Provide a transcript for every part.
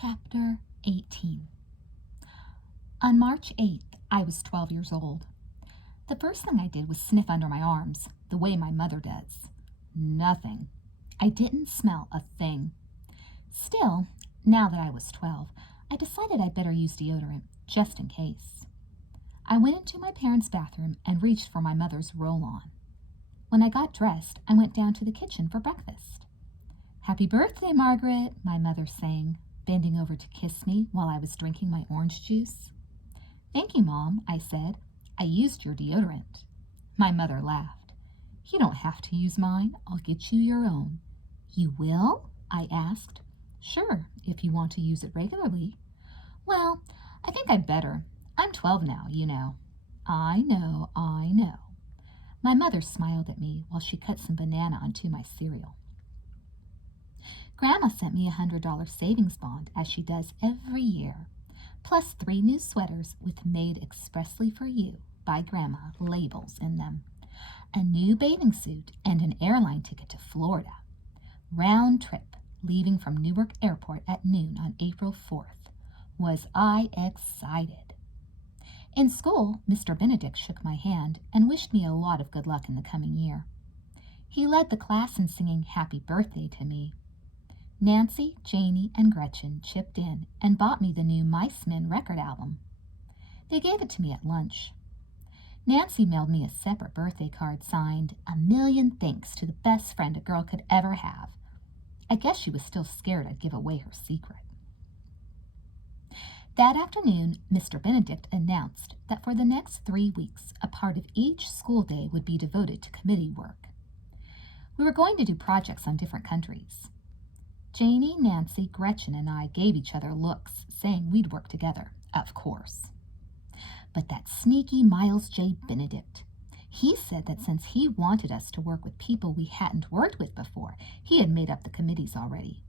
Chapter 18. On March 8th, I was 12 years old. The first thing I did was sniff under my arms, the way my mother does. Nothing. I didn't smell a thing. Still, now that I was 12, I decided I'd better use deodorant, just in case. I went into my parents' bathroom and reached for my mother's roll-on. When I got dressed, I went down to the kitchen for breakfast. "Happy birthday, Margaret," my mother sang, bending over to kiss me while I was drinking my orange juice. "Thank you, Mom," I said. "I used your deodorant." My mother laughed. "You don't have to use mine. I'll get you your own." "You will?" I asked. "Sure, if you want to use it regularly." "Well, I think I'd better. I'm 12 now, you know." I know. My mother smiled at me while she cut some banana onto my cereal. Grandma sent me a $100 savings bond, as she does every year, plus 3 new sweaters with "Made Expressly for You" by Grandma labels in them, a new bathing suit, and an airline ticket to Florida. Round trip, leaving from Newark Airport at noon on April 4th. Was I excited! In school, Mr. Benedict shook my hand and wished me a lot of good luck in the coming year. He led the class in singing "Happy Birthday" to me. Nancy, Janie, and Gretchen chipped in and bought me the new Milestone record album. They gave it to me at lunch. Nancy mailed me a separate birthday card signed, "A million thanks to the best friend a girl could ever have." I guess she was still scared I'd give away her secret. That afternoon, Mr. Benedict announced that for the next 3 weeks, a part of each school day would be devoted to committee work. We were going to do projects on different countries. Janie, Nancy, Gretchen, and I gave each other looks, saying we'd work together, of course. But that sneaky Miles J. Benedict, he said that since he wanted us to work with people we hadn't worked with before, he had made up the committees already.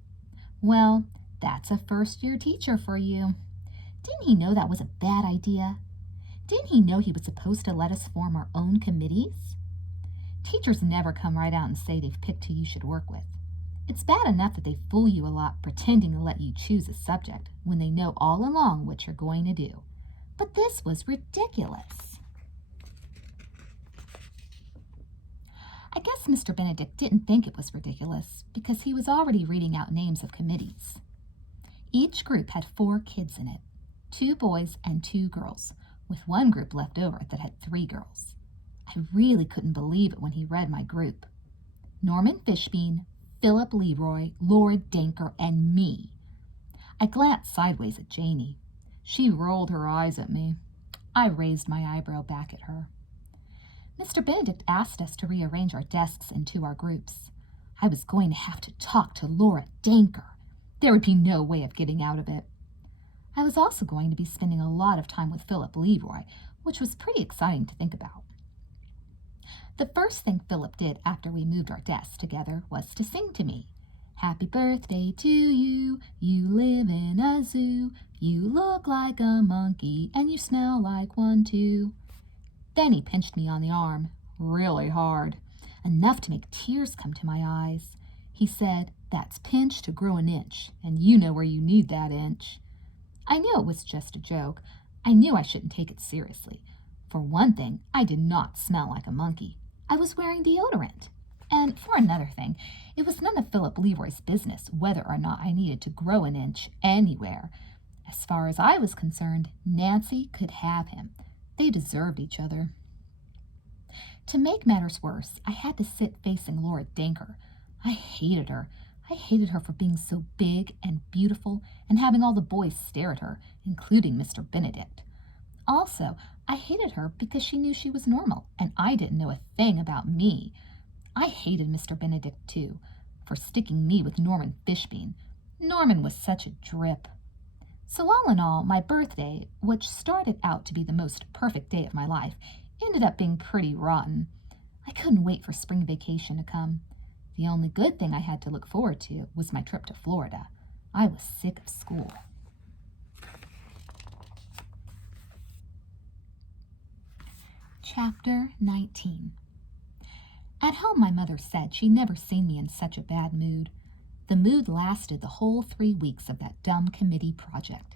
Well, that's a first-year teacher for you. Didn't he know that was a bad idea? Didn't he know he was supposed to let us form our own committees? Teachers never come right out and say they've picked who you should work with. It's bad enough that they fool you a lot pretending to let you choose a subject when they know all along what you're going to do. But this was ridiculous. I guess Mr. Benedict didn't think it was ridiculous because he was already reading out names of committees. Each group had 4 kids in it, 2 boys and 2 girls, with one group left over that had 3 girls. I really couldn't believe it when he read my group. Norman Fishbein, Philip Leroy, Laura Danker, and me. I glanced sideways at Janie. She rolled her eyes at me. I raised my eyebrow back at her. Mr. Benedict asked us to rearrange our desks into our groups. I was going to have to talk to Laura Danker. There would be no way of getting out of it. I was also going to be spending a lot of time with Philip Leroy, which was pretty exciting to think about. The first thing Philip did after we moved our desks together was to sing to me. "Happy birthday to you, you live in a zoo, you look like a monkey and you smell like one too." Then he pinched me on the arm, really hard, enough to make tears come to my eyes. He said, "That's pinch to grow an inch, and you know where you need that inch." I knew it was just a joke. I knew I shouldn't take it seriously. For one thing, I did not smell like a monkey. I was wearing deodorant. And for another thing, it was none of Philip Leroy's business whether or not I needed to grow an inch anywhere. As far as I was concerned, Nancy could have him. They deserved each other. To make matters worse, I had to sit facing Laura Danker. I hated her. I hated her for being so big and beautiful and having all the boys stare at her, including Mr. Benedict. Also, I hated her because she knew she was normal, and I didn't know a thing about me. I hated Mr. Benedict, too, for sticking me with Norman Fishbein. Norman was such a drip. So all in all, my birthday, which started out to be the most perfect day of my life, ended up being pretty rotten. I couldn't wait for spring vacation to come. The only good thing I had to look forward to was my trip to Florida. I was sick of school. Chapter 19. At home, my mother said she'd never seen me in such a bad mood. The mood lasted the whole 3 weeks of that dumb committee project.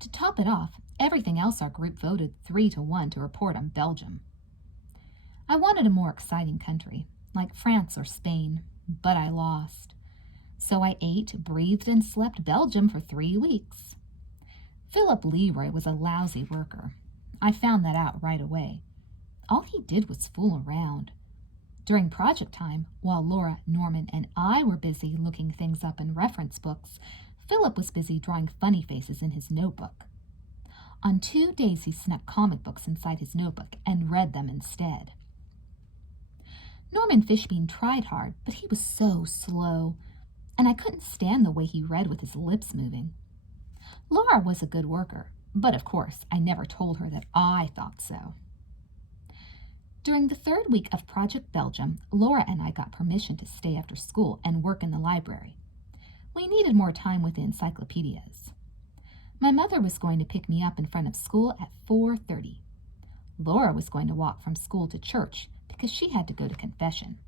To top it off, everything else our group voted 3-1 to report on Belgium. I wanted a more exciting country, like France or Spain, but I lost. So I ate, breathed, and slept Belgium for 3 weeks. Philip Leroy was a lousy worker. I found that out right away. All he did was fool around. During project time, while Laura, Norman, and I were busy looking things up in reference books, Philip was busy drawing funny faces in his notebook. On 2 days he snuck comic books inside his notebook and read them instead. Norman Fishbean tried hard, but he was so slow, and I couldn't stand the way he read with his lips moving. Laura was a good worker, but of course I never told her that I thought so. During the 3rd week of Project Belgium, Laura and I got permission to stay after school and work in the library. We needed more time with the encyclopedias. My mother was going to pick me up in front of school at 4:30. Laura was going to walk from school to church because she had to go to confession.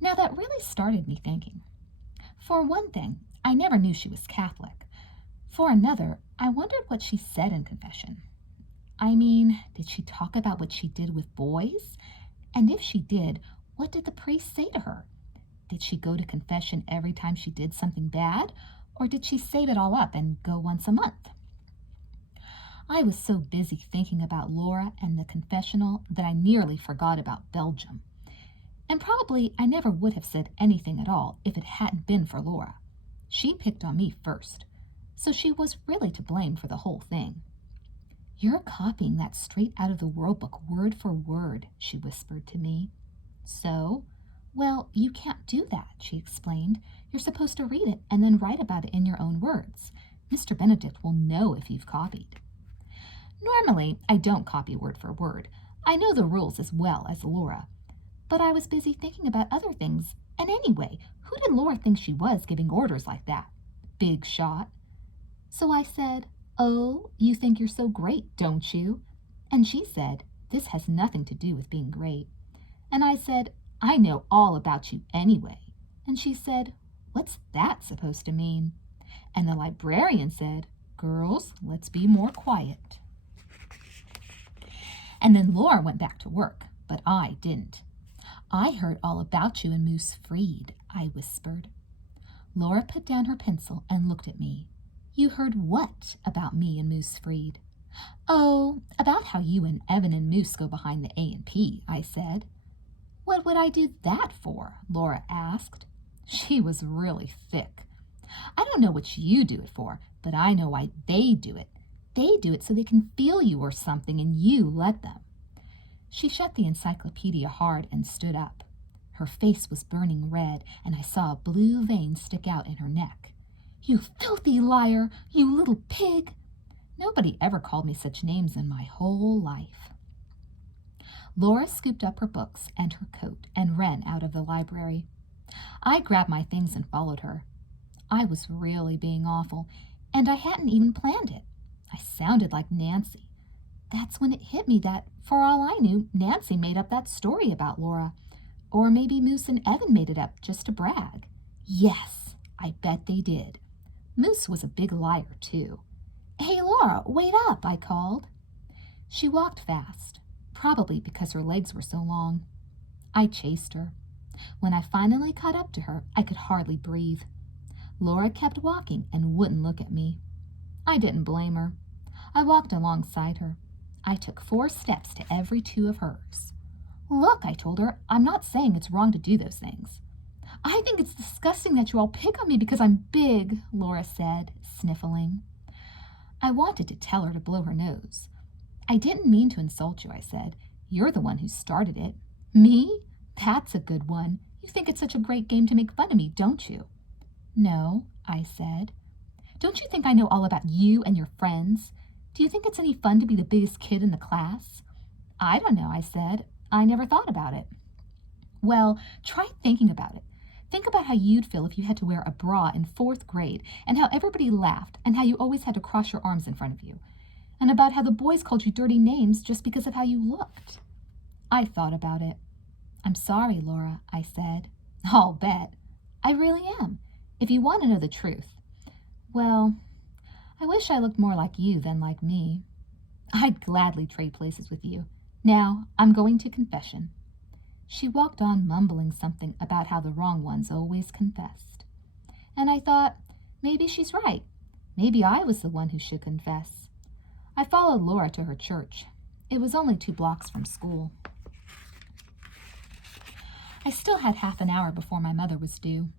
Now that really started me thinking. For one thing, I never knew she was Catholic. For another, I wondered what she said in confession. I mean, did she talk about what she did with boys? And if she did, what did the priest say to her? Did she go to confession every time she did something bad, or did she save it all up and go once a month? I was so busy thinking about Laura and the confessional that I nearly forgot about Belgium. And probably I never would have said anything at all if it hadn't been for Laura. She picked on me first, so she was really to blame for the whole thing. "You're copying that straight out of the World Book word for word," she whispered to me. "So? Well, you can't do that," she explained. "You're supposed to read it and then write about it in your own words. Mr. Benedict will know if you've copied." Normally, I don't copy word for word. I know the rules as well as Laura. But I was busy thinking about other things, and anyway, who did Laura think she was giving orders like that? Big shot. So I said, "Oh, you think you're so great, don't you?" And she said, "This has nothing to do with being great." And I said, "I know all about you anyway." And she said, "What's that supposed to mean?" And the librarian said, "Girls, let's be more quiet." And then Laura went back to work, but I didn't. "I heard all about you and Moose Freed," I whispered. Laura put down her pencil and looked at me. "You heard what about me and Moose Freed?" "Oh, about how you and Evan and Moose go behind the A&P, I said. "What would I do that for?" Laura asked. She was really thick. "I don't know what you do it for, but I know why they do it. They do it so they can feel you or something, and you let them." She shut the encyclopedia hard and stood up. Her face was burning red, and I saw a blue vein stick out in her neck. "You filthy liar! You little pig!" Nobody ever called me such names in my whole life. Laura scooped up her books and her coat and ran out of the library. I grabbed my things and followed her. I was really being awful, and I hadn't even planned it. I sounded like Nancy. That's when it hit me that, for all I knew, Nancy made up that story about Laura. Or maybe Moose and Evan made it up just to brag. Yes, I bet they did. Moose was a big liar, too. "Hey, Laura, wait up," I called. She walked fast, probably because her legs were so long. I chased her. When I finally caught up to her, I could hardly breathe. Laura kept walking and wouldn't look at me. I didn't blame her. I walked alongside her. I took 4 steps to every 2 of hers. "Look," I told her, "I'm not saying it's wrong to do those things." "I think it's disgusting that you all pick on me because I'm big," Laura said, sniffling. I wanted to tell her to blow her nose. "I didn't mean to insult you," I said. "You're the one who started it." "Me? That's a good one. You think it's such a great game to make fun of me, don't you?" "No," I said. "Don't you think I know all about you and your friends? Do you think it's any fun to be the biggest kid in the class?" "I don't know," I said. "I never thought about it." "Well, try thinking about it. Think about how you'd feel if you had to wear a bra in 4th grade, and how everybody laughed, and how you always had to cross your arms in front of you, and about how the boys called you dirty names just because of how you looked." I thought about it. "I'm sorry, Laura," I said. "I'll bet. I really am. If you want to know the truth, well, I wish I looked more like you than like me. I'd gladly trade places with you. Now, I'm going to confession." She walked on, mumbling something about how the wrong ones always confessed. And I thought, maybe she's right. Maybe I was the one who should confess. I followed Laura to her church. It was only 2 blocks from school. I still had half an hour before my mother was due.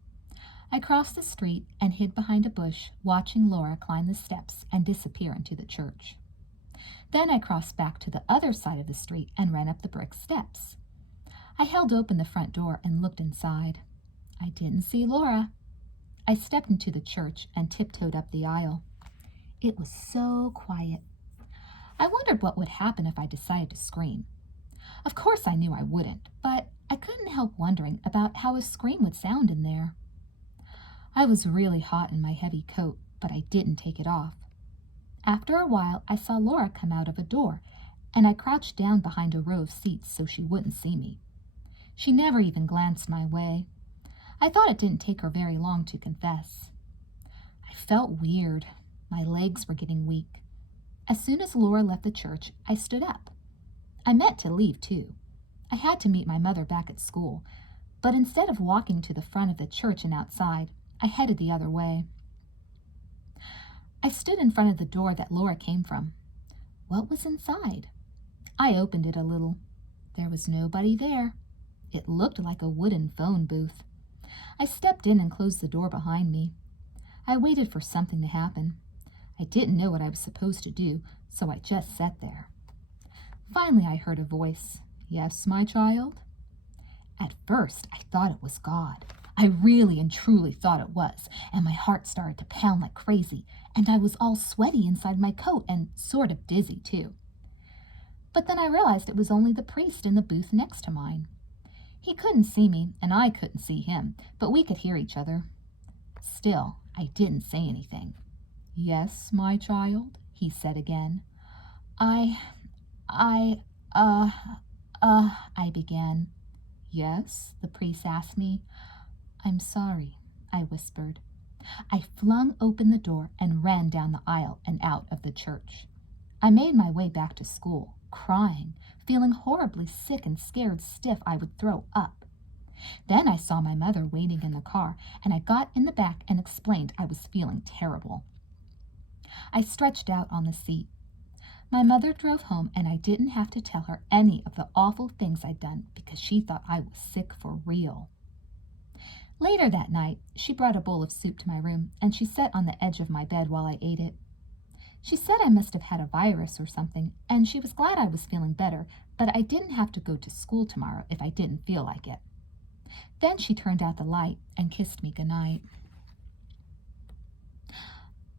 I crossed the street and hid behind a bush, watching Laura climb the steps and disappear into the church. Then I crossed back to the other side of the street and ran up the brick steps. I held open the front door and looked inside. I didn't see Laura. I stepped into the church and tiptoed up the aisle. It was so quiet. I wondered what would happen if I decided to scream. Of course I knew I wouldn't, but I couldn't help wondering about how a scream would sound in there. I was really hot in my heavy coat, but I didn't take it off. After a while, I saw Laura come out of a door, and I crouched down behind a row of seats so she wouldn't see me. She never even glanced my way. I thought it didn't take her very long to confess. I felt weird. My legs were getting weak. As soon as Laura left the church, I stood up. I meant to leave, too. I had to meet my mother back at school, but instead of walking to the front of the church and outside, I headed the other way. I stood in front of the door that Laura came from. What was inside? I opened it a little. There was nobody there. It looked like a wooden phone booth. I stepped in and closed the door behind me. I waited for something to happen. I didn't know what I was supposed to do, so I just sat there. Finally, I heard a voice. "Yes, my child?" At first, I thought it was God. I really and truly thought it was, and my heart started to pound like crazy, and I was all sweaty inside my coat and sort of dizzy, too. But then I realized it was only the priest in the booth next to mine. He couldn't see me, and I couldn't see him, but we could hear each other. Still, I didn't say anything. "Yes, my child?" he said again. I began. "Yes?" the priest asked me. "I'm sorry," I whispered. I flung open the door and ran down the aisle and out of the church. I made my way back to school, crying, feeling horribly sick and scared stiff I would throw up. Then I saw my mother waiting in the car, and I got in the back and explained I was feeling terrible. I stretched out on the seat. My mother drove home, and I didn't have to tell her any of the awful things I'd done because she thought I was sick for real. Later that night, she brought a bowl of soup to my room, and she sat on the edge of my bed while I ate it. She said I must have had a virus or something, and she was glad I was feeling better, but I didn't have to go to school tomorrow if I didn't feel like it. Then she turned out the light and kissed me goodnight.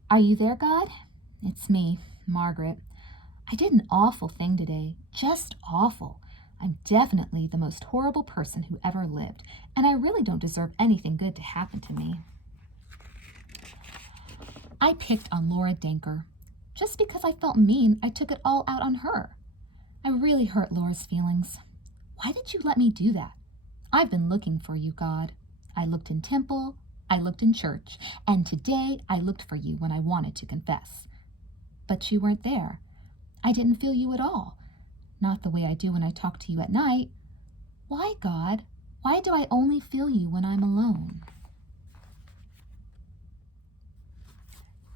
"Are you there, God? It's me, Margaret. I did an awful thing today, just awful. I'm definitely the most horrible person who ever lived, and I really don't deserve anything good to happen to me." I picked on Laura Danker. Just because I felt mean, I took it all out on her. I really hurt Laura's feelings. Why did you let me do that? I've been looking for you, God. I looked in temple, I looked in church, and today I looked for you when I wanted to confess. But you weren't there. I didn't feel you at all. Not the way I do when I talk to you at night. Why, God? Why do I only feel you when I'm alone?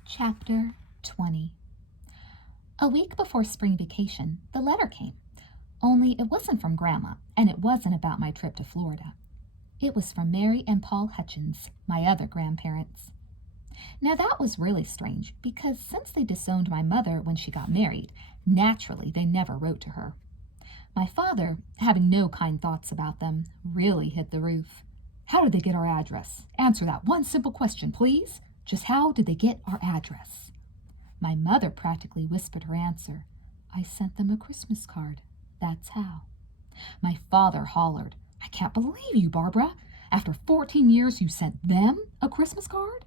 Chapter 20. A week before spring vacation, the letter came. Only it wasn't from Grandma, and it wasn't about my trip to Florida. It was from Mary and Paul Hutchins, my other grandparents. Now that was really strange, because since they disowned my mother when she got married, naturally they never wrote to her. My father, having no kind thoughts about them, really hit the roof. How did they get our address? Answer that one simple question, please. Just how did they get our address? My mother practically whispered her answer. I sent them a Christmas card. That's how. My father hollered, I can't believe you, Barbara. After 14 years, you sent them a Christmas card?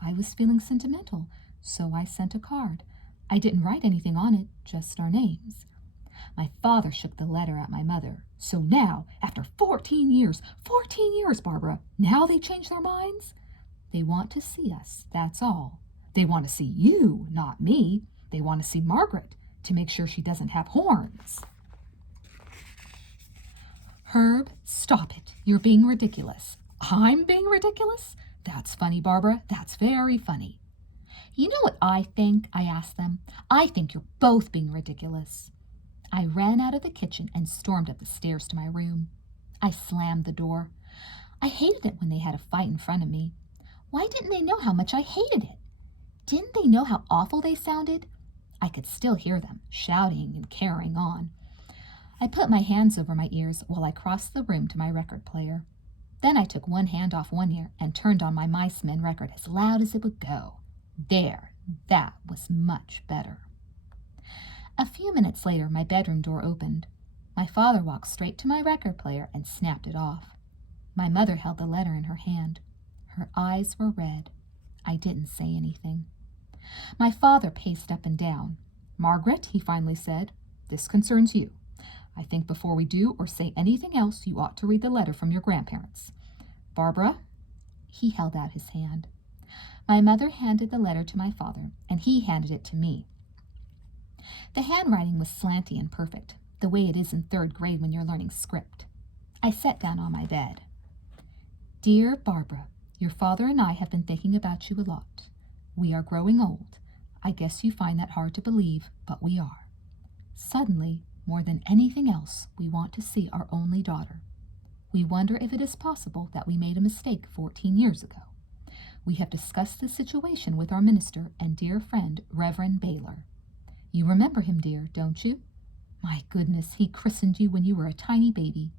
I was feeling sentimental, so I sent a card. I didn't write anything on it, just our names. My father shook the letter at my mother. So now, after 14 years, Barbara, now they changed their minds? They want to see us, that's all. They want to see you, not me. They want to see Margaret to make sure she doesn't have horns." "Herb, stop it. You're being ridiculous." "I'm being ridiculous? That's funny, Barbara. That's very funny." "You know what I think?" I asked them. "I think you're both being ridiculous." I ran out of the kitchen and stormed up the stairs to my room. I slammed the door. I hated it when they had a fight in front of me. Why didn't they know how much I hated it? Didn't they know how awful they sounded? I could still hear them, shouting and carrying on. I put my hands over my ears while I crossed the room to my record player. Then I took one hand off one ear and turned on my Mice Men record as loud as it would go. There, that was much better. A few minutes later, my bedroom door opened. My father walked straight to my record player and snapped it off. My mother held the letter in her hand. Her eyes were red. I didn't say anything. My father paced up and down. "Margaret," he finally said, "this concerns you. I think before we do or say anything else, you ought to read the letter from your grandparents. Barbara," he held out his hand. My mother handed the letter to my father, and he handed it to me. The handwriting was slanty and perfect, the way it is in 3rd grade when you're learning script. I sat down on my bed. "Dear Barbara, your father and I have been thinking about you a lot. We are growing old. I guess you find that hard to believe, but we are. Suddenly, more than anything else, we want to see our only daughter. We wonder if it is possible that we made a mistake 14 years ago. We have discussed the situation with our minister and dear friend, Reverend Baylor. You remember him, dear, don't you? My goodness, he christened you when you were a tiny baby.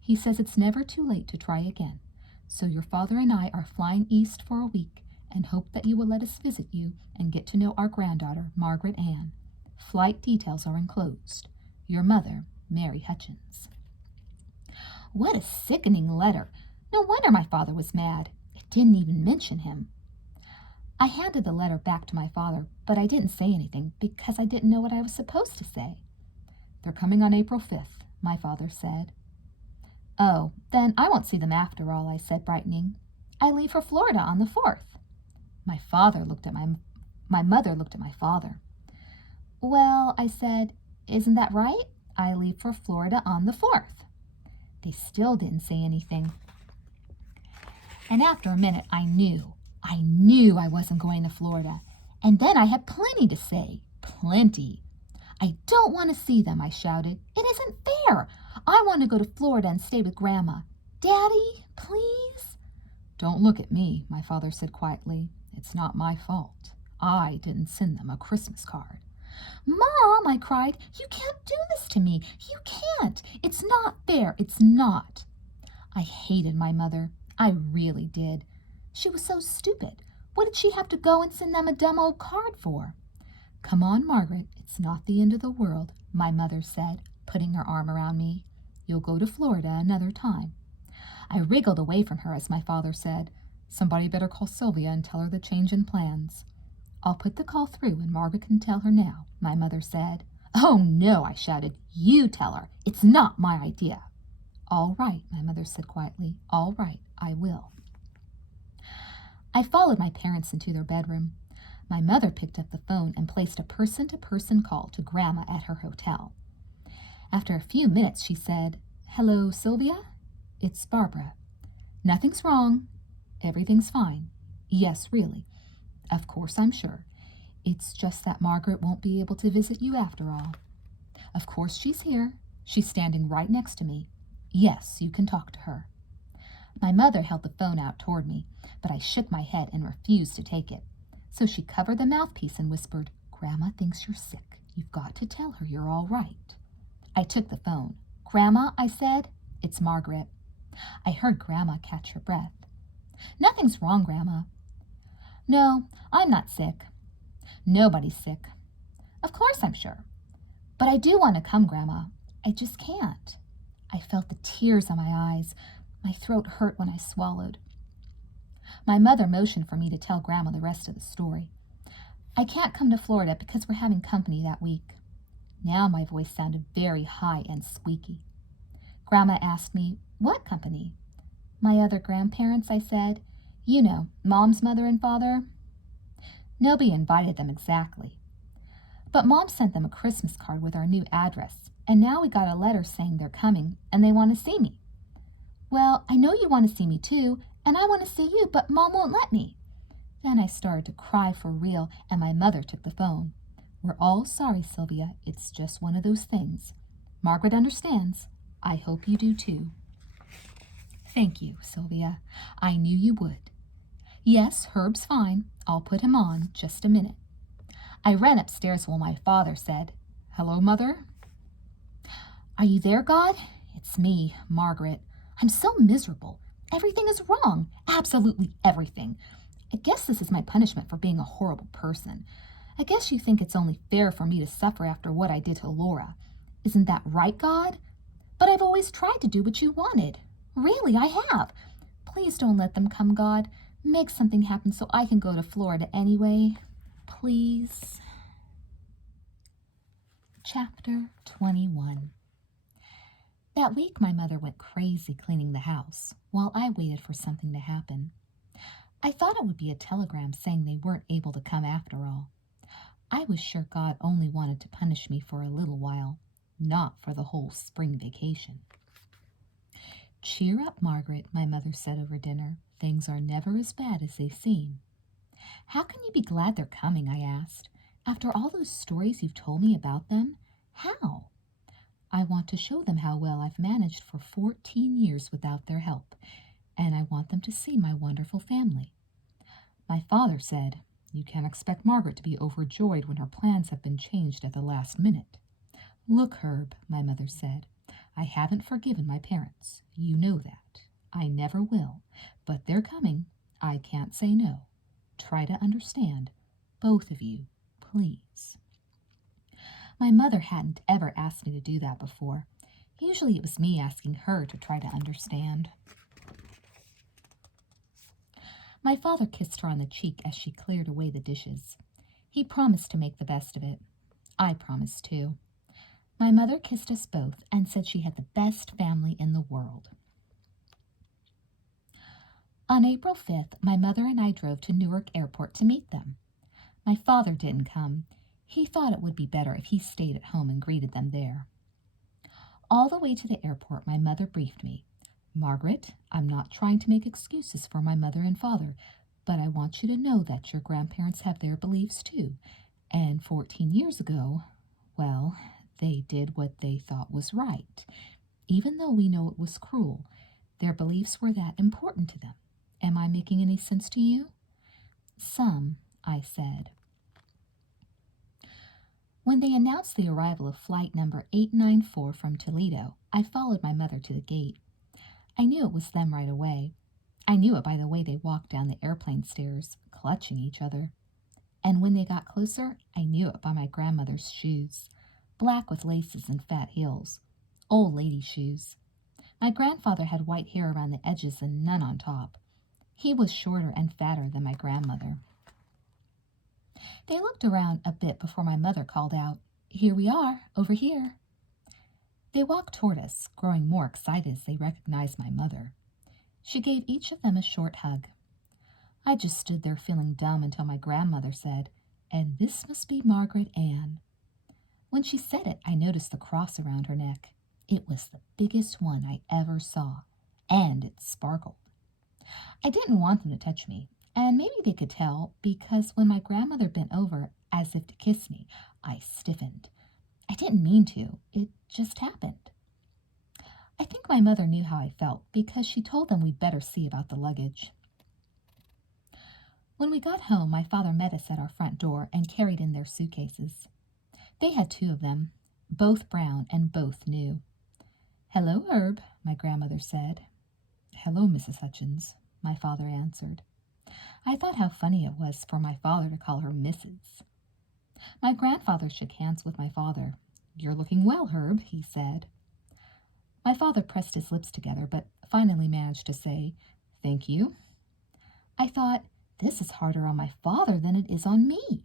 He says it's never too late to try again. So your father and I are flying east for a week and hope that you will let us visit you and get to know our granddaughter, Margaret Ann. Flight details are enclosed. Your mother, Mary Hutchins." What a sickening letter. No wonder my father was mad. It didn't even mention him. I handed the letter back to my father, but I didn't say anything because I didn't know what I was supposed to say. "They're coming on April 5th, my father said. "Oh, then I won't see them after all," I said, brightening. "I leave for Florida on the 4th. My mother looked at my father. "Well," I said, "isn't that right? I leave for Florida on the 4th. They still didn't say anything. And after a minute, I knew I wasn't going to Florida. And then I had plenty to say. Plenty. "I don't want to see them," I shouted. "It isn't fair. I want to go to Florida and stay with Grandma. Daddy, please." "Don't look at me," my father said quietly. "It's not my fault. I didn't send them a Christmas card." "Mom," I cried, "you can't do this to me. You can't. It's not fair. It's not." I hated my mother. I really did. She was so stupid. What did she have to go and send them a dumb old card for? "Come on, Margaret. It's not the end of the world," my mother said, putting her arm around me. "You'll go to Florida another time." I wriggled away from her as my father said, "Somebody better call Sylvia and tell her the change in plans." "I'll put the call through and Margaret can tell her now," my mother said. "Oh, no," I shouted. "You tell her. It's not my idea." "All right," my mother said quietly. "All right, I will." I followed my parents into their bedroom. My mother picked up the phone and placed a person-to-person call to Grandma at her hotel. After a few minutes, she said, "Hello, Sylvia? It's Barbara. Nothing's wrong. Everything's fine. Yes, really. Of course, I'm sure. It's just that Margaret won't be able to visit you after all. Of course, she's here. She's standing right next to me. Yes, you can talk to her." My mother held the phone out toward me, but I shook my head and refused to take it. So she covered the mouthpiece and whispered, "Grandma thinks you're sick. You've got to tell her you're all right." I took the phone. "Grandma," I said, "it's Margaret." I heard Grandma catch her breath. "Nothing's wrong, Grandma." "No, I'm not sick." "Nobody's sick." "Of course I'm sure. But I do want to come, Grandma. I just can't." I felt the tears in my eyes. My throat hurt when I swallowed. My mother motioned for me to tell Grandma the rest of the story. "I can't come to Florida because we're having company that week." Now my voice sounded very high and squeaky. Grandma asked me, "What company?" "My other grandparents," I said. You know, Mom's mother and father. Nobody invited them exactly. But Mom sent them a Christmas card with our new address, and now we got a letter saying they're coming and they want to see me. Well, I know you want to see me too, and I want to see you, but Mom won't let me. Then I started to cry for real, and my mother took the phone. We're all sorry, Sylvia. It's just one of those things. Margaret understands. I hope you do too. Thank you, Sylvia. I knew you would. Yes, Herb's fine. I'll put him on. Just a minute. I ran upstairs while my father said, "Hello, Mother." "Are you there, God?" "It's me, Margaret. I'm so miserable. Everything is wrong. Absolutely everything. I guess this is my punishment for being a horrible person. I guess you think it's only fair for me to suffer after what I did to Laura. Isn't that right, God? But I've always tried to do what you wanted. Really, I have. Please don't let them come, God. Make something happen so I can go to Florida anyway. Please." Chapter 21. That week, my mother went crazy cleaning the house while I waited for something to happen. I thought it would be a telegram saying they weren't able to come after all. I was sure God only wanted to punish me for a little while, not for the whole spring vacation. "Cheer up, Margaret," my mother said over dinner. "Things are never as bad as they seem." "How can you be glad they're coming?" I asked. "After all those stories you've told me about them? How?" "I want to show them how well I've managed for 14 years without their help, and I want them to see my wonderful family." My father said, "You can't expect Margaret to be overjoyed when her plans have been changed at the last minute." "Look, Herb," my mother said, "I haven't forgiven my parents. You know that. I never will. But they're coming. I can't say no. Try to understand. Both of you, please." My mother hadn't ever asked me to do that before. Usually it was me asking her to try to understand. My father kissed her on the cheek as she cleared away the dishes. He promised to make the best of it. I promised too. My mother kissed us both and said she had the best family in the world. On April 5th, my mother and I drove to Newark Airport to meet them. My father didn't come. He thought it would be better if he stayed at home and greeted them there. All the way to the airport, my mother briefed me. "Margaret, I'm not trying to make excuses for my mother and father, but I want you to know that your grandparents have their beliefs too. And 14 years ago, well, they did what they thought was right. Even though we know it was cruel, their beliefs were that important to them. Am I making any sense to you?" "Some," I said. When they announced the arrival of flight number 894 from Toledo, I followed my mother to the gate. I knew it was them right away. I knew it by the way they walked down the airplane stairs, clutching each other. And when they got closer, I knew it by my grandmother's shoes, black with laces and fat heels, old lady shoes. My grandfather had white hair around the edges and none on top. He was shorter and fatter than my grandmother. They looked around a bit before my mother called out, "Here we are, over here." They walked toward us, growing more excited as they recognized my mother. She gave each of them a short hug. I just stood there feeling dumb until my grandmother said, "And this must be Margaret Ann." When she said it, I noticed the cross around her neck. It was the biggest one I ever saw, and it sparkled. I didn't want them to touch me, and maybe they could tell because when my grandmother bent over as if to kiss me, I stiffened. I didn't mean to. It just happened. I think my mother knew how I felt because she told them we'd better see about the luggage. When we got home, my father met us at our front door and carried in their suitcases. They had 2 of them, both brown and both new. "Hello, Herb," my grandmother said. "Hello, Mrs. Hutchins," my father answered. I thought how funny it was for my father to call her Mrs. My grandfather shook hands with my father. "You're looking well, Herb," he said. My father pressed his lips together, but finally managed to say, "Thank you." I thought, this is harder on my father than it is on me.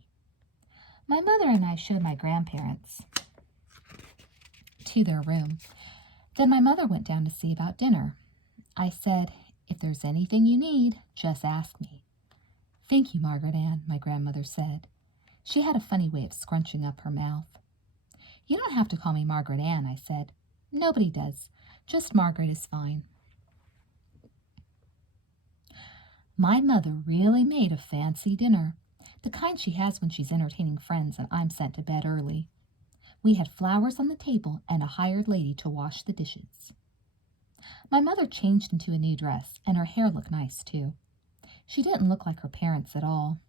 My mother and I showed my grandparents to their room. Then my mother went down to see about dinner. I said, If there's anything you need, just ask me." "Thank you, Margaret Ann," my grandmother said. She had a funny way of scrunching up her mouth. "You don't have to call me Margaret Ann," I said. "Nobody does. Just Margaret is fine." My mother really made a fancy dinner, the kind she has when she's entertaining friends and I'm sent to bed early. We had flowers on the table and a hired lady to wash the dishes. My mother changed into a new dress, and her hair looked nice, too. She didn't look like her parents at all.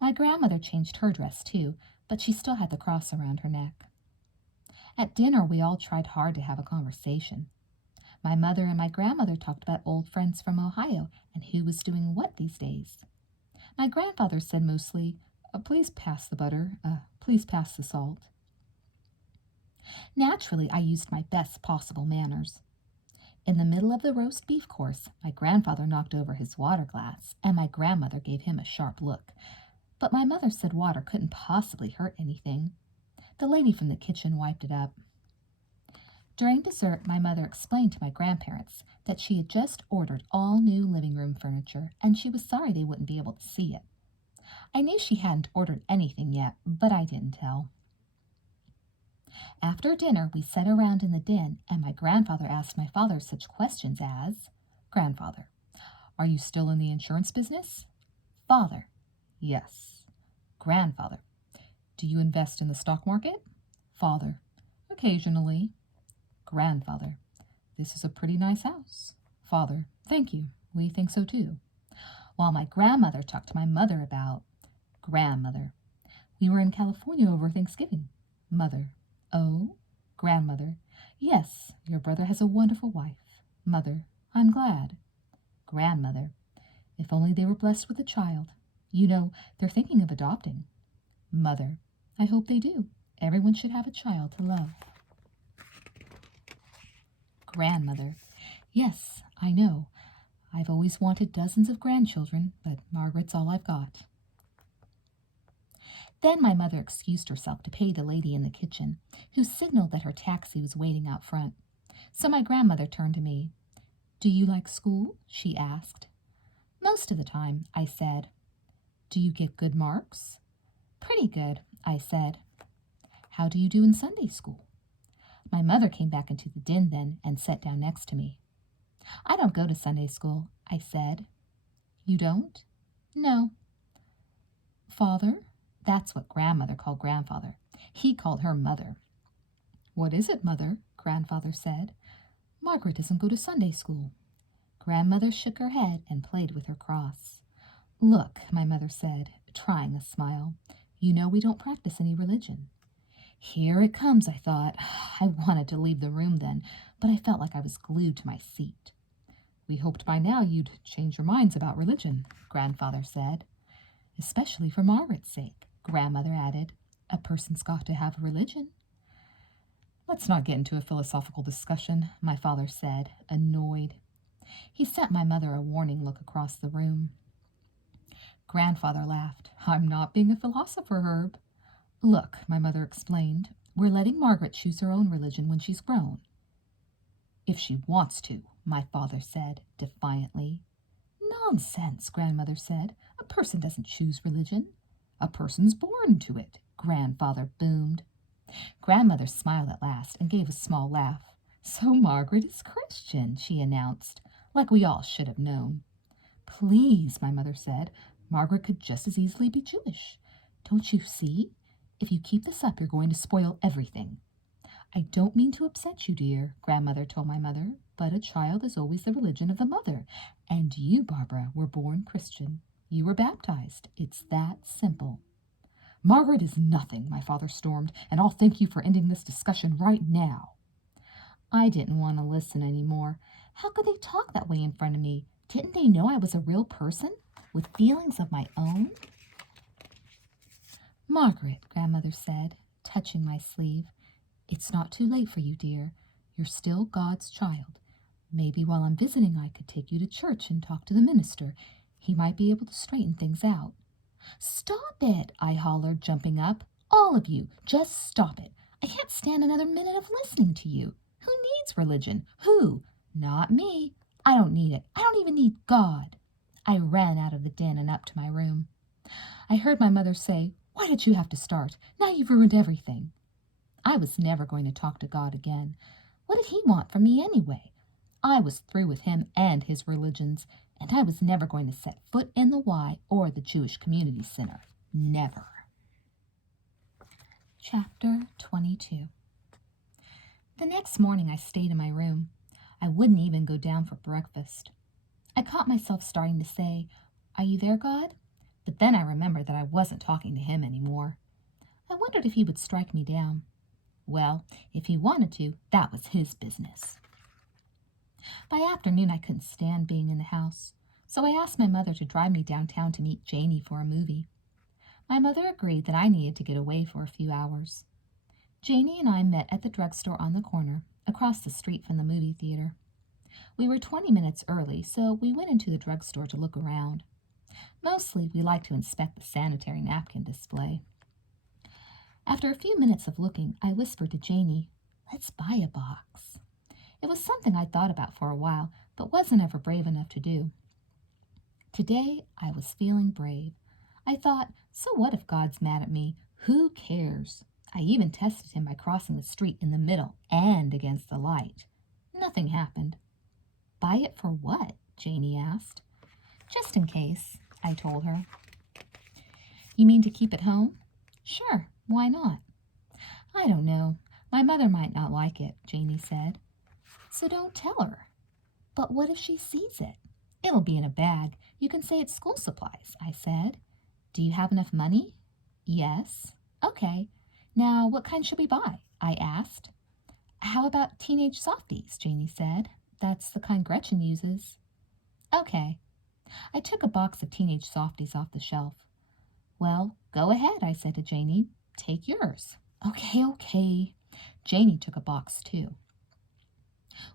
My grandmother changed her dress, too, but she still had the cross around her neck. At dinner, we all tried hard to have a conversation. My mother and my grandmother talked about old friends from Ohio and who was doing what these days. My grandfather said mostly, "Please pass the butter, please pass the salt." Naturally, I used my best possible manners. In the middle of the roast beef course, my grandfather knocked over his water glass, and my grandmother gave him a sharp look. But my mother said water couldn't possibly hurt anything. The lady from the kitchen wiped it up. During dessert, my mother explained to my grandparents that she had just ordered all new living room furniture, and she was sorry they wouldn't be able to see it. I knew she hadn't ordered anything yet, but I didn't tell. After dinner, we sat around in the den, and my grandfather asked my father such questions as, "Grandfather, are you still in the insurance business?" "Father, yes." "Grandfather, do you invest in the stock market?" "Father, occasionally." "Grandfather, this is a pretty nice house." "Father, thank you. We think so too." While my grandmother talked to my mother about, "Grandmother, we were in California over Thanksgiving." "Mother, oh." "Grandmother, yes, your brother has a wonderful wife." "Mother, I'm glad." "Grandmother, if only they were blessed with a child. You know, they're thinking of adopting." "Mother, I hope they do. Everyone should have a child to love." Grandmother, "Yes, I know. I've always wanted dozens of grandchildren, but Margaret's all I've got." Then my mother excused herself to pay the lady in the kitchen, who signaled that her taxi was waiting out front. So my grandmother turned to me. "Do you like school?" she asked. "Most of the time," I said. "Do you get good marks?" "Pretty good," I said. "How do you do in Sunday school?" My mother came back into the den then and sat down next to me. "I don't go to Sunday school," I said. "You don't?" "No." "Father?" That's what grandmother called grandfather. He called her mother. "What is it, mother?" grandfather said. "Margaret doesn't go to Sunday school." Grandmother shook her head and played with her cross. "Look," my mother said, trying a smile, "you know we don't practice any religion." Here it comes, I thought. I wanted to leave the room then, but I felt like I was glued to my seat. "We hoped by now you'd change your minds about religion," grandfather said. "Especially for Margaret's sake," grandmother added. "A person's got to have a religion." "Let's not get into a philosophical discussion," my father said, annoyed. He sent my mother a warning look across the room. Grandfather laughed. "I'm not being a philosopher, Herb." "Look," my mother explained, "we're letting Margaret choose her own religion when she's grown." "If she wants to," my father said, defiantly. "Nonsense," grandmother said. "A person doesn't choose religion. A person's born to it," grandfather boomed. Grandmother smiled at last and gave a small laugh. "So Margaret is Christian," she announced, like we all should have known. "Please," my mother said, "Margaret could just as easily be Jewish. Don't you see? If you keep this up, you're going to spoil everything." "I don't mean to upset you, dear," grandmother told my mother, "but a child is always the religion of the mother. And you, Barbara, were born Christian. You were baptized. It's that simple." "Margaret is nothing," my father stormed, "and I'll thank you for ending this discussion right now." I didn't want to listen anymore. How could they talk that way in front of me? Didn't they know I was a real person with feelings of my own? "Margaret," grandmother said, touching my sleeve, "it's not too late for you, dear. You're still God's child. Maybe while I'm visiting I could take you to church and talk to the minister. He might be able to straighten things out." "Stop it," I hollered, jumping up. "All of you, just stop it. I can't stand another minute of listening to you. Who needs religion? Who? Not me. I don't need it. I don't even need God. I ran out of the den and up to my room. I heard my mother say, "Why did you have to start? Now you've ruined everything." I was never going to talk to God again. What did he want from me anyway? I was through with him and his religions, and I was never going to set foot in the Y or the Jewish Community Center. Never. Chapter 22. The next morning I stayed in my room. I wouldn't even go down for breakfast. I caught myself starting to say, "Are you there, God?" But then I remembered that I wasn't talking to him anymore. I wondered if he would strike me down. Well, if he wanted to, that was his business. By afternoon, I couldn't stand being in the house, so I asked my mother to drive me downtown to meet Janie for a movie. My mother agreed that I needed to get away for a few hours. Janie and I met at the drugstore on the corner, across the street from the movie theater. We were 20 minutes early, so we went into the drugstore to look around. Mostly, we liked to inspect the sanitary napkin display. After a few minutes of looking, I whispered to Janie, "Let's buy a box." It was something I'd thought about for a while, but wasn't ever brave enough to do. Today, I was feeling brave. I thought, so what if God's mad at me? Who cares? I even tested him by crossing the street in the middle and against the light. Nothing happened. "Buy it for what?" Janie asked. "Just in case," I told her. "You mean to keep it home?" "Sure, why not?" "I don't know. My mother might not like it," Janie said. "So don't tell her." "But what if she sees it?" "It'll be in a bag. You can say it's school supplies," I said. "Do you have enough money?" "Yes." "Okay. Now, what kind should we buy?" I asked. "How about teenage softies?" Janie said. "That's the kind Gretchen uses." "Okay." I took a box of teenage softies off the shelf. "Well, go ahead," I said to Janie. "Take yours." Okay. Janie took a box too.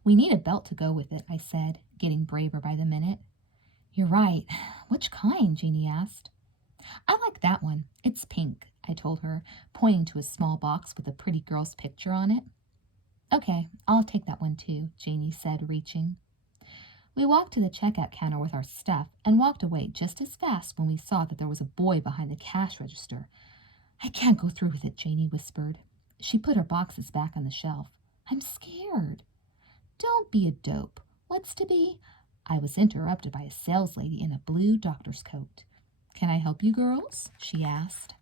"We need a belt to go with it," I said, getting braver by the minute. "You're right. Which kind?" Janie asked. "I like that one. It's pink," I told her, pointing to a small box with a pretty girl's picture on it. "Okay, I'll take that one too," Janie said, reaching. We walked to the checkout counter with our stuff and walked away just as fast when we saw that there was a boy behind the cash register. "I can't go through with it," Janie whispered. She put her boxes back on the shelf. "I'm scared." "Don't be a dope. What's to be?" I was interrupted by a sales lady in a blue doctor's coat. "Can I help you girls?" she asked.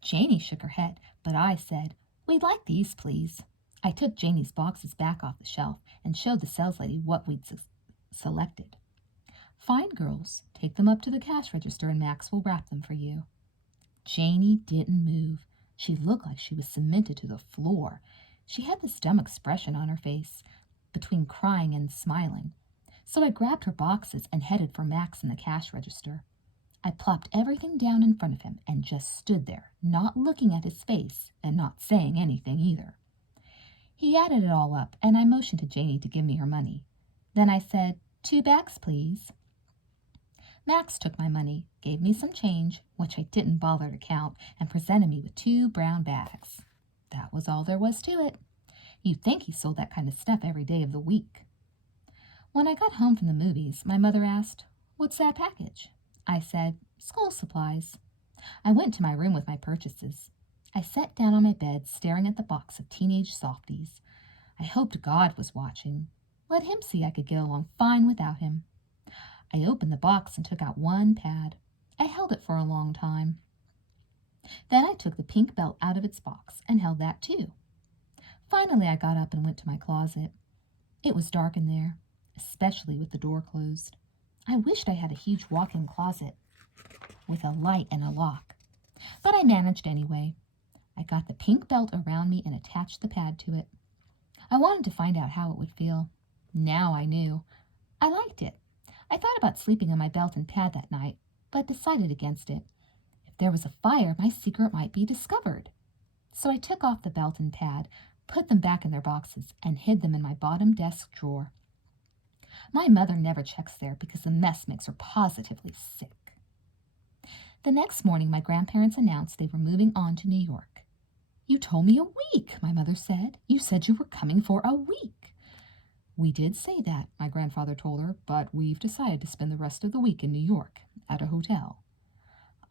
Janie shook her head, but I said, "We'd like these, please." I took Janie's boxes back off the shelf and showed the sales lady what we'd selected. "Fine, girls. Take them up to the cash register and Max will wrap them for you." Janie didn't move. She looked like she was cemented to the floor. She had this dumb expression on her face, between crying and smiling. So I grabbed her boxes and headed for Max in the cash register. I plopped everything down in front of him and just stood there, not looking at his face and not saying anything either. He added it all up, and I motioned to Janie to give me her money. Then I said, "2 bags, please." Max took my money, gave me some change, which I didn't bother to count, and presented me with 2 brown bags. That was all there was to it. You'd think he sold that kind of stuff every day of the week. When I got home from the movies, my mother asked, "What's that package?" I said, "School supplies." I went to my room with my purchases. I sat down on my bed, staring at the box of teenage softies. I hoped God was watching. Let him see I could get along fine without him. I opened the box and took out 1 pad. I held it for a long time. Then I took the pink belt out of its box and held that too. Finally, I got up and went to my closet. It was dark in there, especially with the door closed. I wished I had a huge walk-in closet with a light and a lock, but I managed anyway. I got the pink belt around me and attached the pad to it. I wanted to find out how it would feel. Now I knew. I liked it. I thought about sleeping on my belt and pad that night, but decided against it. If there was a fire, my secret might be discovered. So I took off the belt and pad, put them back in their boxes, and hid them in my bottom desk drawer. My mother never checks there because the mess makes her positively sick. The next morning, my grandparents announced they were moving on to New York. "You told me a week," my mother said. "You said you were coming for a week." "We did say that," my grandfather told her, "but we've decided to spend the rest of the week in New York, at a hotel."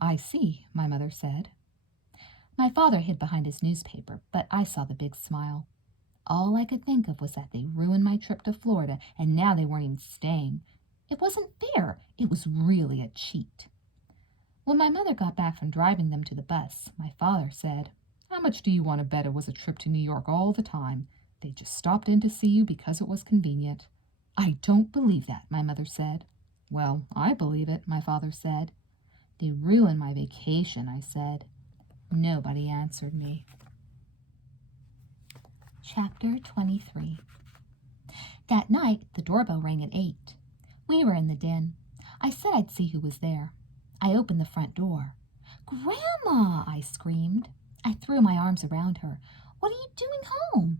"I see," my mother said. My father hid behind his newspaper, but I saw the big smile. All I could think of was that they ruined my trip to Florida, and now they weren't even staying. It wasn't fair. It was really a cheat. When my mother got back from driving them to the bus, my father said, "How much do you want to bet it was a trip to New York all the time? They just stopped in to see you because it was convenient." "I don't believe that," my mother said. "Well, I believe it," my father said. "They ruined my vacation," I said. Nobody answered me. Chapter 23. That night, the doorbell rang at 8. We were in the den. I said I'd see who was there. I opened the front door. "Grandma!" I screamed. I threw my arms around her. "What are you doing home?"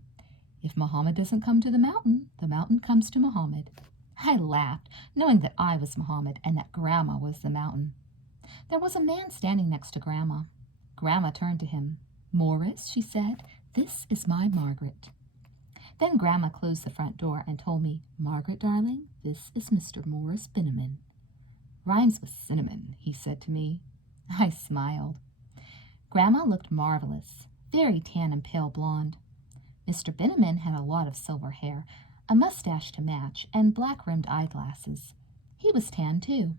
"If Muhammad doesn't come to the mountain comes to Muhammad." I laughed, knowing that I was Muhammad and that Grandma was the mountain. There was a man standing next to Grandma. Grandma turned to him. "Morris," she said, "this is my Margaret." Then Grandma closed the front door and told me, "Margaret, darling, this is Mr. Morris Binneman." "Rhymes with cinnamon," he said to me. I smiled. Grandma looked marvelous, very tan and pale blonde. Mr. Binneman had a lot of silver hair, a mustache to match, and black-rimmed eyeglasses. He was tan, too.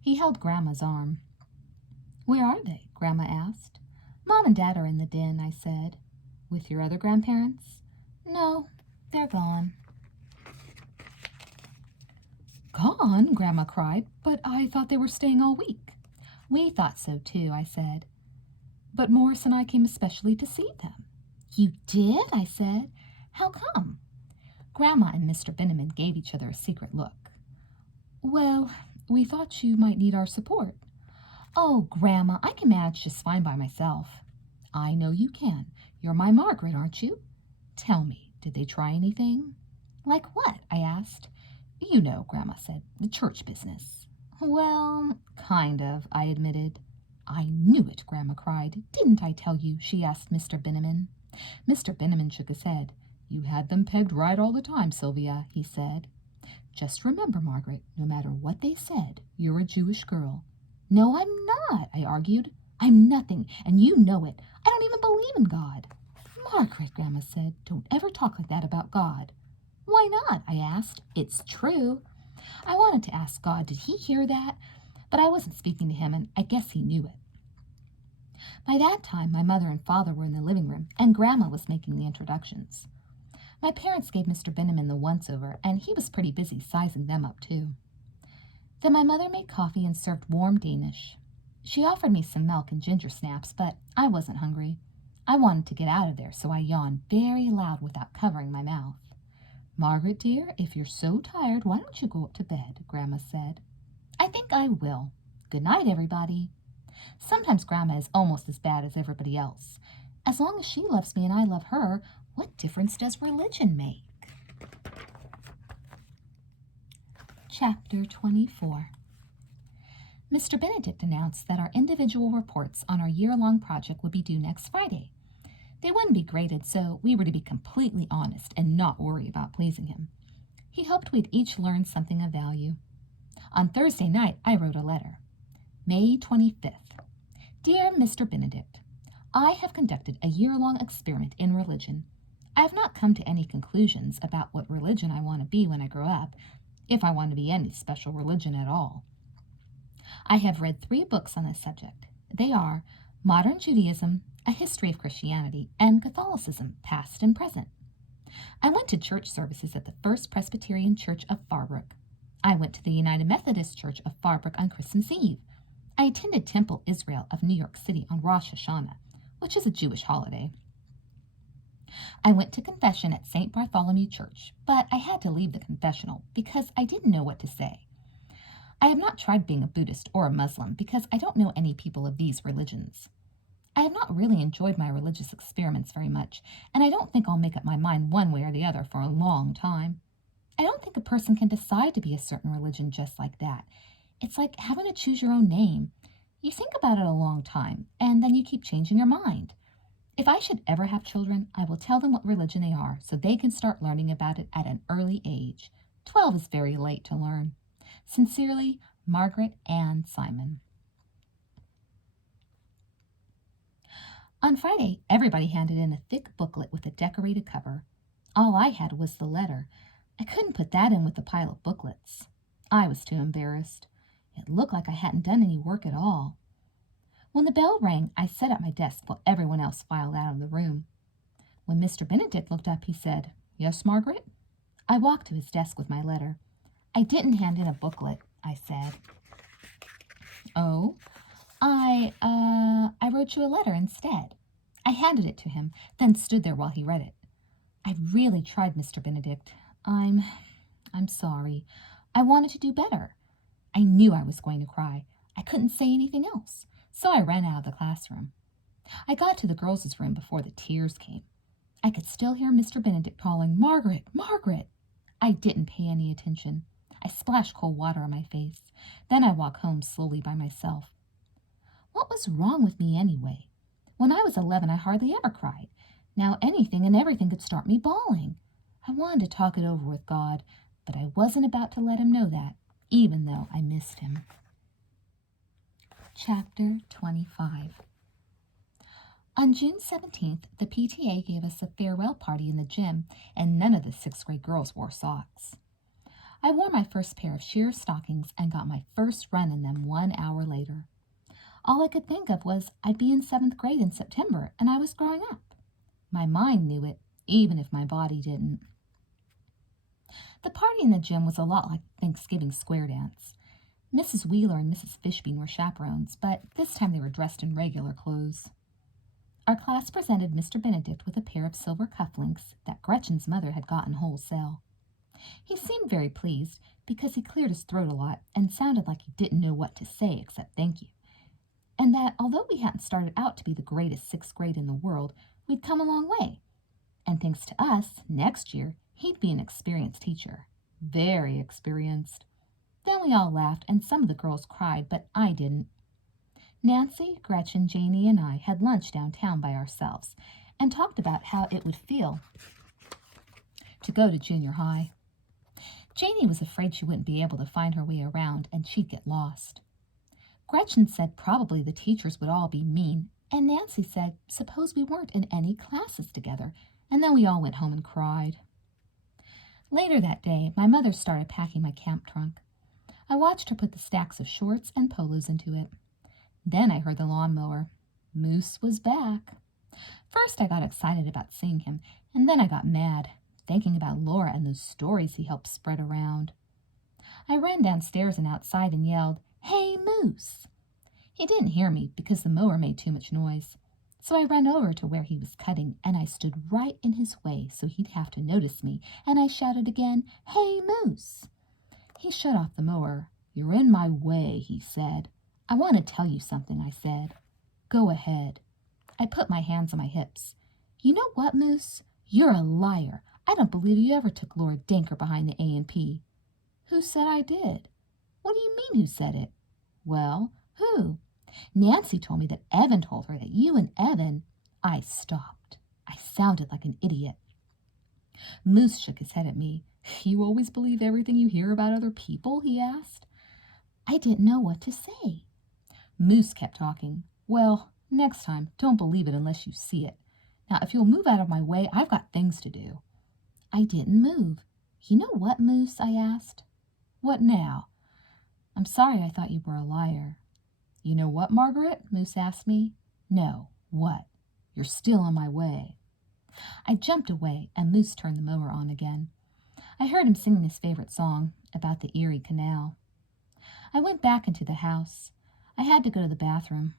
He held Grandma's arm. "Where are they?" Grandma asked. "Mom and Dad are in the den," I said. "With your other grandparents?" "No, they're gone." "Gone?" Grandma cried. "But I thought they were staying all week." "We thought so, too," I said. "But Morris and I came especially to see them." "You did?" I said. "How come?" Grandma and Mr. Binneman gave each other a secret look. "Well, we thought you might need our support." "Oh, Grandma, I can manage just fine by myself." "I know you can. You're my Margaret, aren't you? Tell me, did they try anything?" "Like what?" I asked. "You know," Grandma said, "the church business." "Well, kind of," I admitted. "I knew it," Grandma cried. "Didn't I tell you?" she asked Mr. Binneman. Mr. Binneman shook his head. "You had them pegged right all the time, Sylvia," he said. "Just remember, Margaret, no matter what they said, you're a Jewish girl." "No, I'm not," I argued. "I'm nothing, and you know it. I don't even believe in God." "Margaret," Grandma said, "don't ever talk like that about God." "Why not?" I asked. "It's true." I wanted to ask God, did he hear that? But I wasn't speaking to him, and I guess he knew it. By that time, my mother and father were in the living room, and Grandma was making the introductions. My parents gave Mr. Binneman the once-over, and he was pretty busy sizing them up, too. Then my mother made coffee and served warm Danish. She offered me some milk and ginger snaps, but I wasn't hungry. I wanted to get out of there, so I yawned very loud without covering my mouth. "Margaret, dear, if you're so tired, why don't you go up to bed?" Grandma said. "I think I will. Good night, everybody." Sometimes Grandma is almost as bad as everybody else. As long as she loves me and I love her, what difference does religion make? Chapter 24. Mr. Benedict announced that our individual reports on our year-long project would be due next Friday. They wouldn't be graded, so we were to be completely honest and not worry about pleasing him. He hoped we'd each learn something of value. On Thursday night, I wrote a letter. May 25th. Dear Mr. Benedict, I have conducted a year-long experiment in religion. I have not come to any conclusions about what religion I want to be when I grow up, if I want to be any special religion at all. I have read 3 books on this subject. They are Modern Judaism, A History of Christianity, and Catholicism, Past and Present. I went to church services at the First Presbyterian Church of Farbrook. I went to the United Methodist Church of Farbrook on Christmas Eve. I attended Temple Israel of New York City on Rosh Hashanah, which is a Jewish holiday. I went to confession at St. Bartholomew Church, but I had to leave the confessional because I didn't know what to say. I have not tried being a Buddhist or a Muslim because I don't know any people of these religions. I have not really enjoyed my religious experiments very much, and I don't think I'll make up my mind one way or the other for a long time. I don't think a person can decide to be a certain religion just like that. It's like having to choose your own name. You think about it a long time, and then you keep changing your mind. If I should ever have children, I will tell them what religion they are so they can start learning about it at an early age. 12 is very late to learn. Sincerely, Margaret and Simon. On Friday, everybody handed in a thick booklet with a decorated cover. All I had was the letter. I couldn't put that in with the pile of booklets. I was too embarrassed. It looked like I hadn't done any work at all. When the bell rang, I sat at my desk while everyone else filed out of the room. When Mr. Benedict looked up, he said, "Yes, Margaret?" I walked to his desk with my letter. "I didn't hand in a booklet," I said. "Oh, I wrote you a letter instead." I handed it to him, then stood there while he read it. "I really tried, Mr. Benedict. I'm sorry. I wanted to do better." I knew I was going to cry. I couldn't say anything else, so I ran out of the classroom. I got to the girls' room before the tears came. I could still hear Mr. Benedict calling, "Margaret, Margaret." I didn't pay any attention. I splashed cold water on my face. Then I walked home slowly by myself. What was wrong with me anyway? When I was 11, I hardly ever cried. Now anything and everything could start me bawling. I wanted to talk it over with God, but I wasn't about to let him know that, even though I missed him. Chapter 25. On June 17th, the PTA gave us a farewell party in the gym, and none of the 6th grade girls wore socks. I wore my first pair of sheer stockings and got my first run in them 1 hour later. All I could think of was I'd be in 7th grade in September, and I was growing up. My mind knew it, even if my body didn't. The party in the gym was a lot like Thanksgiving square dance. Mrs. Wheeler and Mrs. Fishbean were chaperones, but this time they were dressed in regular clothes. Our class presented Mr. Benedict with a pair of silver cufflinks that Gretchen's mother had gotten wholesale. He seemed very pleased because he cleared his throat a lot and sounded like he didn't know what to say except thank you, and that although we hadn't started out to be the greatest 6th grade in the world, we'd come a long way. And thanks to us, next year, he'd be an experienced teacher. Very experienced. Then we all laughed, and some of the girls cried, but I didn't. Nancy, Gretchen, Janie, and I had lunch downtown by ourselves and talked about how it would feel to go to junior high. Janie was afraid she wouldn't be able to find her way around and she'd get lost. Gretchen said probably the teachers would all be mean, and Nancy said suppose we weren't in any classes together, and then we all went home and cried. Later that day, my mother started packing my camp trunk. I watched her put the stacks of shorts and polos into it. Then I heard the lawnmower. Moose was back. First I got excited about seeing him, and then I got mad, thinking about Laura and those stories he helped spread around. I ran downstairs and outside and yelled, "Hey, Moose!" He didn't hear me because the mower made too much noise. So I ran over to where he was cutting, and I stood right in his way so he'd have to notice me, and I shouted again, "Hey, Moose!" He shut off the mower. "You're in my way," he said. "I want to tell you something," I said. "Go ahead." I put my hands on my hips. "You know what, Moose? You're a liar. I don't believe you ever took Laura Danker behind the A&P. "Who said I did?" "What do you mean, who said it?" "Well, who?" "Nancy told me that Evan told her that you and Evan—" I stopped. I sounded like an idiot. Moose shook his head at me. "You always believe everything you hear about other people?" he asked. I didn't know what to say. Moose kept talking. "Well, next time, don't believe it unless you see it. Now, if you'll move out of my way, I've got things to do." I didn't move. "You know what, Moose?" I asked. "What now?" "I'm sorry I thought you were a liar." "You know what, Margaret?" Moose asked me. "No, what?" "You're still in my way." I jumped away, and Moose turned the mower on again. I heard him singing his favorite song about the Erie Canal. I went back into the house. I had to go to the bathroom.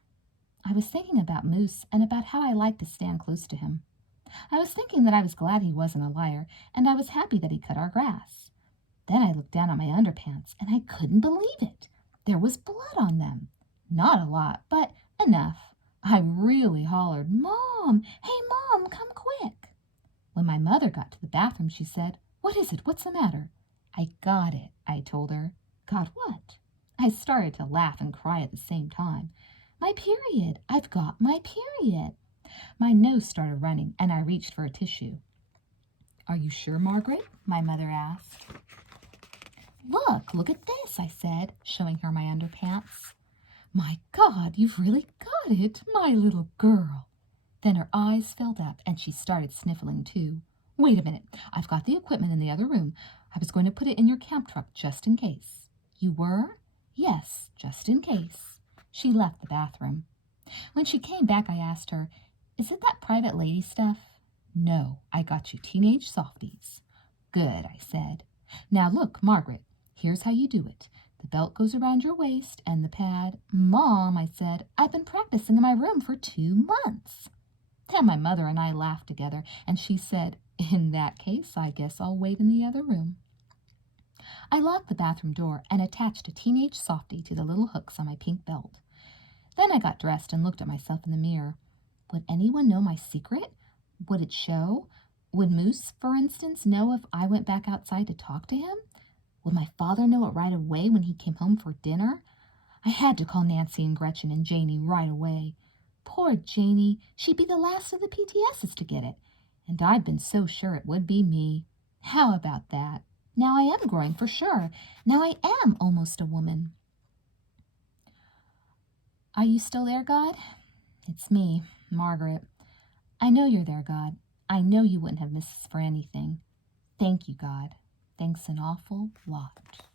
I was thinking about Moose and about how I liked to stand close to him. I was thinking that I was glad he wasn't a liar, and I was happy that he cut our grass. Then I looked down at my underpants, and I couldn't believe it. There was blood on them. Not a lot, but enough. I really hollered, "Mom! Hey, Mom, come quick!" When my mother got to the bathroom, she said, "What is it? What's the matter?" "I got it," I told her. "Got what?" I started to laugh and cry at the same time. "My period. I've got my period." My nose started running, and I reached for a tissue. "Are you sure, Margaret?" my mother asked. Look at this," I said, showing her my underpants. "My God, you've really got it, my little girl." Then her eyes filled up, and she started sniffling too. "Wait a minute. I've got the equipment in the other room. I was going to put it in your camp truck just in case." "You were?" "Yes, just in case." She left the bathroom. When she came back, I asked her, "Is it that private lady stuff?" "No, I got you teenage softies." "Good," I said. "Now look, Margaret, here's how you do it. The belt goes around your waist and the pad—" "Mom," I said, "I've been practicing in my room for 2 months." Then my mother and I laughed together, and she said, "In that case, I guess I'll wait in the other room." I locked the bathroom door and attached a teenage softie to the little hooks on my pink belt. Then I got dressed and looked at myself in the mirror. Would anyone know my secret? Would it show? Would Moose, for instance, know if I went back outside to talk to him? Would my father know it right away when he came home for dinner? I had to call Nancy and Gretchen and Janie right away. Poor Janie, she'd be the last of the PTSs to get it, and I'd been so sure it would be me. How about that? Now I am growing for sure. Now I am almost a woman. Are you still there, God? It's me, Margaret. I know you're there, God. I know you wouldn't have missed us for anything. Thank you, God. Thanks an awful lot.